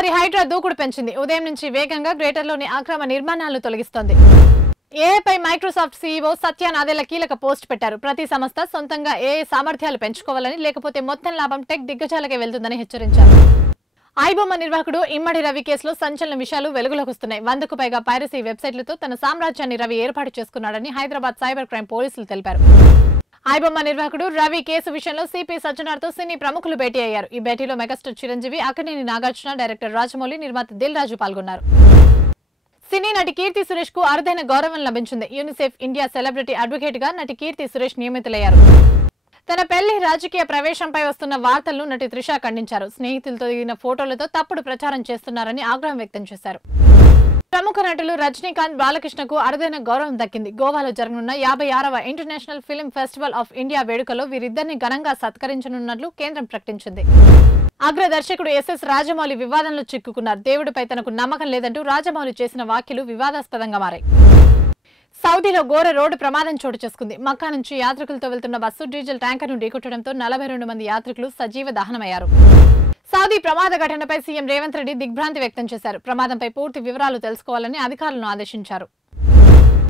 మరోసారి హైడ్రా దూకుడు పెంచింది. ఉదయం నుంచి వేగంగా గ్రేటర్లోని అక్రమ నిర్మాణాలను తొలగిస్తోంది. ఏఐపై మైక్రోసాఫ్ట్ సీఈఓ సత్య నాదెళ్ల కీలక పోస్ట్ పెట్టారు. ప్రతి సంస్థ సొంతంగా ఏఐ సామర్థ్యాలు పెంచుకోవాలని, లేకపోతే మొత్తం లాభం టెక్ దిగ్గజాలకే వెళ్తుందని హెచ్చరించారు. ఐబొమ్మ నిర్వాహకుడు ఇమ్మడి రవి కేసులో సంచలన విషయాలు వెలుగులోకి వస్తున్నాయి. 100కు పైగా పైరసీ వెబ్సైట్లతో తన సామ్రాజ్యాన్ని రవి ఏర్పాటు చేసుకున్నాడని హైదరాబాద్ సైబర్ క్రైమ్ పోలీసులు తెలిపారు. ఐబొమ్మ నిర్వాహకుడు రవి కేసు విషయంలో సిపి సజ్జనార్తో సినీ ప్రముఖులు భేటీ అయ్యారు. ఈ భేటీలో మెగాస్టార్ చిరంజీవి, అక్కినేని నాగార్జున, డైరెక్టర్ రాజమౌళి, నిర్మాత దిల్ రాజు పాల్గొన్నారు. సినీ నటి కీర్తి సురేష్ కు అరుదైన గౌరవం లభించింది. యూనిసెఫ్ ఇండియా సెలబ్రిటీ అడ్వకేట్ గా నటి కీర్తి సురేష్ నియమితులయ్యారు. తన పెళ్లి రాజకీయ ప్రవేశంపై వస్తున్న వార్తలను నటి త్రిష ఖండించారు. స్నేహితులతో దిగిన ఫోటోలతో తప్పుడు ప్రచారం చేస్తున్నారని ఆగ్రహం వ్యక్తం చేశారు. ప్రముఖ నటులు రజనీకాంత్, బాలకృష్ణకు అరుదైన గౌరవం దక్కింది. గోవాలో జరగనున్న 56వ international film festival of India వేడుకలో వీరిద్దరిని ఘనంగా సత్కరించనున్నట్లు కేంద్రం ప్రకటించింది. అగ్ర దర్శకుడు ఎస్ఎస్ రాజమౌళి వివాదంలో చిక్కుకున్నారు. దేవుడిపై తనకు నమ్మకం లేదంటూ రాజమౌళి చేసిన వ్యాఖ్యలు వివాదాస్పదంగా మారాయి. సౌదీలో ఘోర రోడ్డు ప్రమాదం చోటు చేసుకుంది. మక్కా నుంచి యాత్రికులతో వెళ్తున్న బస్సు డీజిల్ ట్యాంకర్ను ఢీకొట్టడంతో 42 మంది యాత్రికులు సజీవ దహనమయ్యారు. సౌదీ ప్రమాద ఘటనపై సీఎం రేవంత్ రెడ్డి దిగ్భ్రాంతి వ్యక్తం చేశారు. ప్రమాదంపై పూర్తి వివరాలు తెలుసుకోవాలని అధికారులను ఆదేశించారు.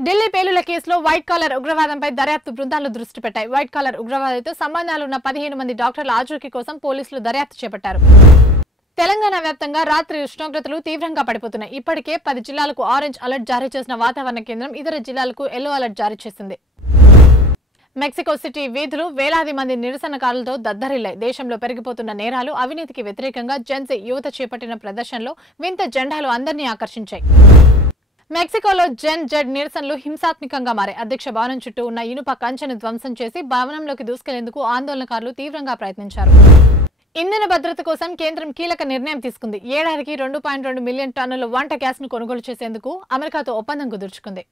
ఢిల్లీ పేలుళ్ల కేసులో వైట్ కాలర్ ఉగ్రవాదంపై దర్యాప్తు బృందాలు దృష్టి పెట్టాయి. వైట్ కాలర్ ఉగ్రవాదితో సంబంధాలున్న 15 మంది డాక్టర్ల ఆచూకీ కోసం పోలీసులు దర్యాప్తు చేపట్టారు. తెలంగాణ వ్యాప్తంగా రాత్రి ఉష్ణోగ్రతలు తీవ్రంగా పడిపోతున్నాయి. ఇప్పటికే 10 జిల్లాలకు ఆరెంజ్ అలర్ట్ జారీ చేసిన వాతావరణ కేంద్రం ఇతర జిల్లాలకు ఎల్లో అలర్ట్ జారీ చేసింది. మెక్సికో సిటీ వీధులు వేలాది మంది నిరసనకారులతో దద్దరిల్లాయి. దేశంలో పెరిగిపోతున్న నేరాలు, అవినీతికి వ్యతిరేకంగా జెన్జీ యువత చేపట్టిన ప్రదర్శనలో వింత జెండాలు అందరినీ ఆకర్షించాయి. మెక్సికోలో జెన్ జెడ్ నిరసనలు హింసాత్మకంగా మారాయి. అధ్యక్ష భవనం చుట్టూ ఉన్న ఇనుప కంచెను ధ్వంసం చేసి భవనంలోకి దూసుకెళ్లేందుకు ఆందోళనకారులు తీవ్రంగా ప్రయత్నించారు. ఇంధన భద్రత కోసం కేంద్రం కీలక నిర్ణయం తీసుకుంది. ఏడాదికి 2.2 మిలియన్ టన్నుల వంట గ్యాస్ ను కొనుగోలు చేసేందుకు అమెరికాతో ఒప్పందం కుదుర్చుకుంది.